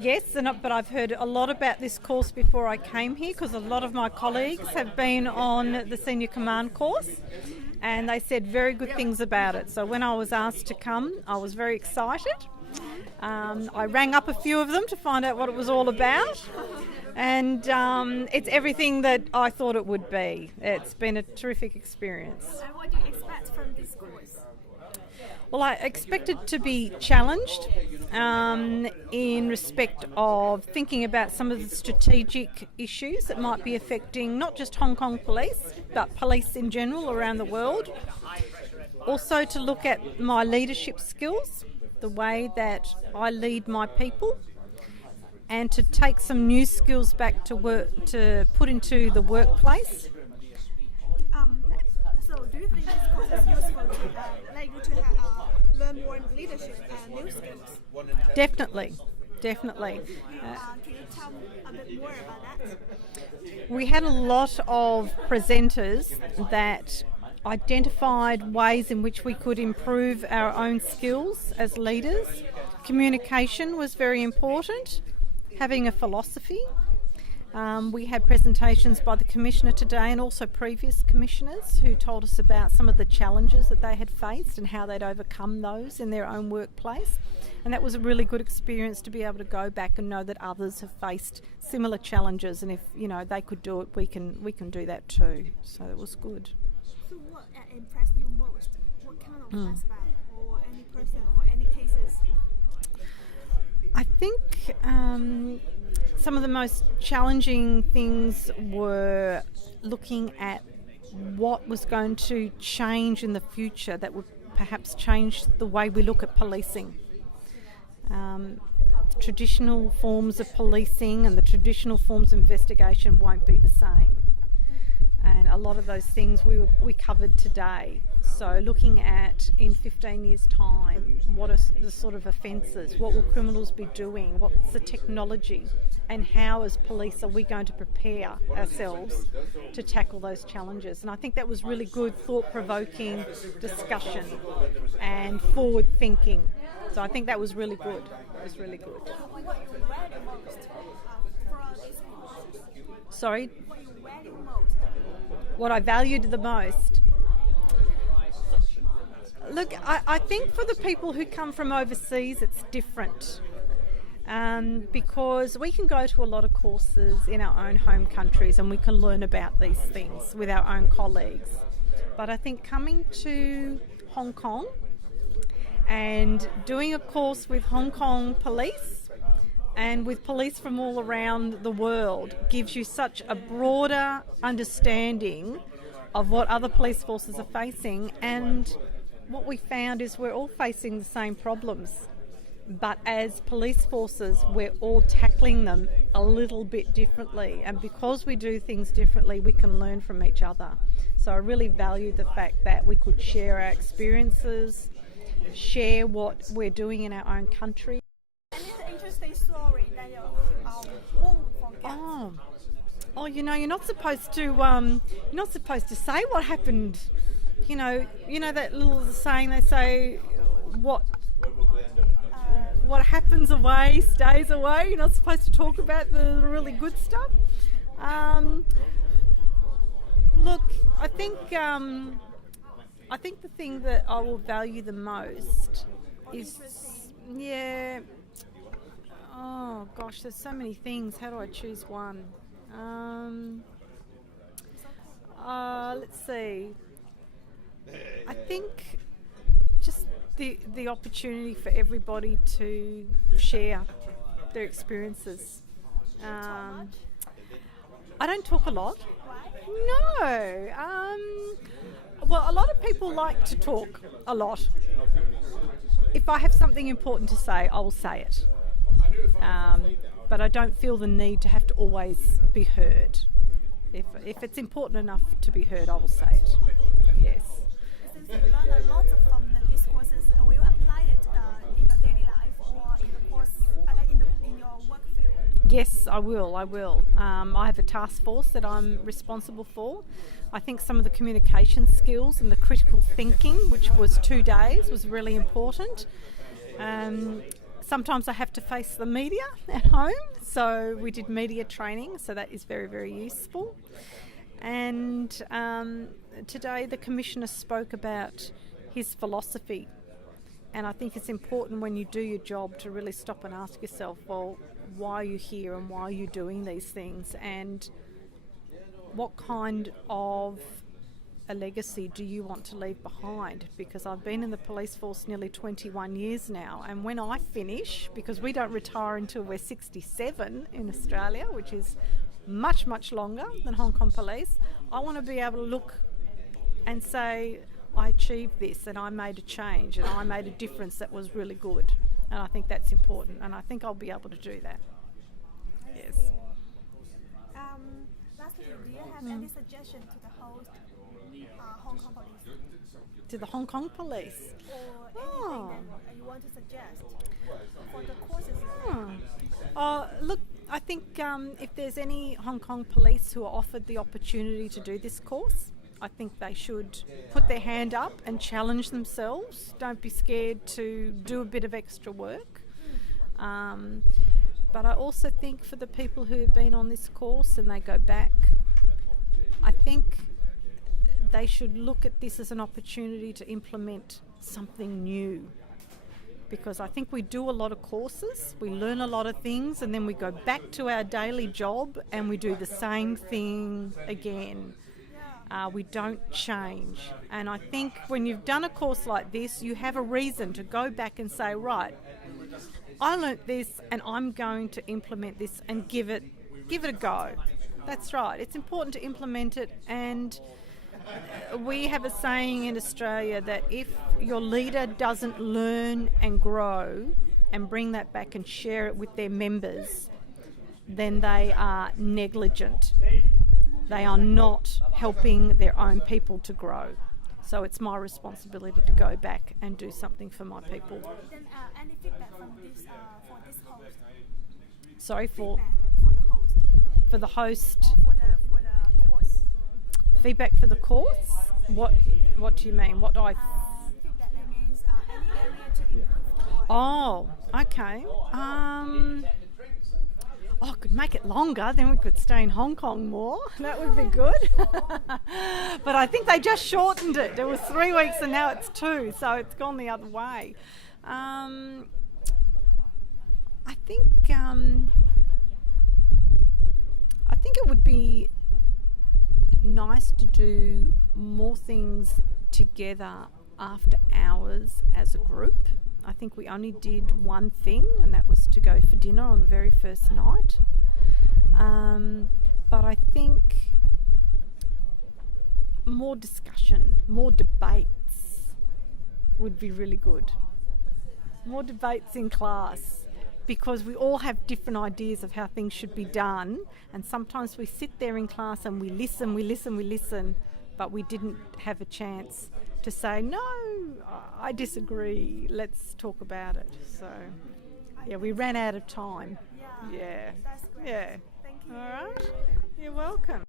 Yes, but I've heard a lot about this course before I came here because a lot of my colleagues have been on the Senior Command course and they said very good things about it. So when I was asked to come, I was very excited. I rang up a few of them to find out what it was all about, and it's everything that I thought it would be. It's been a terrific experience. And what do you expect from this course? Well, I expected to be challenged in respect of thinking about some of the strategic issues that might be affecting not just Hong Kong police, but police in general around the world. Also to look at my leadership skills, the way that I lead my people, and to take some new skills back to work, to put into the workplace. So do you think this course is useful to allow you to learn more leadership and new skills? Definitely. Can you tell me a bit more about that? We had a lot of presenters that identified ways in which we could improve our own skills as leaders. Communication was very important, having a philosophy. We had presentations by the Commissioner today and also previous Commissioners who told us about some of the challenges that they had faced and how they'd overcome those in their own workplace. And that was a really good experience to be able to go back and know that others have faced similar challenges, and if they could do it, we can do that too. So it was good. So what impressed you most? What kind of aspect or any person or any cases? I think some of the most challenging things were looking at what was going to change in the future that would perhaps change the way we look at policing. The traditional forms of policing and the traditional forms of investigation won't be the same. And a lot of those things we covered today. So looking at in 15 years' time, what are the sort of offences, what will criminals be doing, what's the technology, and how as police are we going to prepare ourselves to tackle those challenges. And I think that was really good, thought-provoking discussion and forward thinking. So I think that was really good. It was really good. What you value most from these courses? Sorry? What you value most? What I valued the most. Look, I think for the people who come from overseas, it's different. Because we can go to a lot of courses in our own home countries and we can learn about these things with our own colleagues. But I think coming to Hong Kong and doing a course with Hong Kong police and with police from all around the world gives you such a broader understanding of what other police forces are facing, and what we found is we're all facing the same problems, but as police forces we're all tackling them a little bit differently, and because we do things differently we can learn from each other. So I really valued the fact that we could share our experiences, share what we're doing in our own country. Any interesting story that you won't forget? You're not supposed to say what happened. You know that little saying they say, what happens away stays away. You're not supposed to talk about the really good stuff. Look, I think the thing that I will value the most is, oh gosh, there's so many things. How do I choose one? Let's see. I think just the opportunity for everybody to share their experiences. I don't talk a lot. No. Well, a lot of people like to talk a lot. If I have something important to say, I will say it. But I don't feel the need to have to always be heard. If it's important enough to be heard, I will say it. Yes. Since you learn a lot from these courses, will you apply it in your daily life or in the course in your work field? Yes, I will. I have a task force that I'm responsible for. I think some of the communication skills and the critical thinking, which was 2 days, was really important. Sometimes I have to face the media at home, so we did media training, so that is very, very useful. And today the Commissioner spoke about his philosophy, and I think it's important when you do your job to really stop and ask yourself, well, why are you here and why are you doing these things, and what kind of a legacy do you want to leave behind? Because I've been in the police force nearly 21 years now, and when I finish, because we don't retire until we're 67 in Australia, which is much, much longer than Hong Kong Police, I want to be able to look and say, I achieved this and I made a change and I made a difference that was really good. And I think that's important, and I think I'll be able to do that. Yes. Lastly, do you have any suggestion to the host Hong Kong Police? To the Hong Kong Police? Or anything that you want to suggest for the courses? Look, I think if there's any Hong Kong Police who are offered the opportunity to do this course, I think they should put their hand up and challenge themselves. Don't be scared to do a bit of extra work. But I also think for the people who have been on this course and they go back, I think they should look at this as an opportunity to implement something new. Because I think we do a lot of courses, we learn a lot of things, and then we go back to our daily job and we do the same thing again. We don't change. And I think when you've done a course like this, you have a reason to go back and say, right, I learnt this and I'm going to implement this and give it a go. That's right. It's important to implement it, and we have a saying in Australia that if your leader doesn't learn and grow and bring that back and share it with their members, then they are negligent. They are not helping their own people to grow. So it's my responsibility to go back and do something for my people. Then any feedback from this for this host? Sorry, For the host. For the host. Or for the course. Feedback for the course? What do you mean? What do I? Feedback, that means any area to improve. Oh, okay. I could make it longer, then we could stay in Hong Kong more. That would be good. But I think they just shortened it. It was 3 weeks and now it's 2, so it's gone the other way. I think it would be nice to do more things together after hours as a group. I think we only did one thing, and that was to go for dinner on the very first night. But I think more discussion, more debates would be really good. More debates in class, because we all have different ideas of how things should be done, and sometimes we sit there in class and we listen, but we didn't have a chance to say, no, I disagree, let's talk about it. So, yeah, we ran out of time. Yeah. That's great. Yeah. Thank you. All right. You're welcome.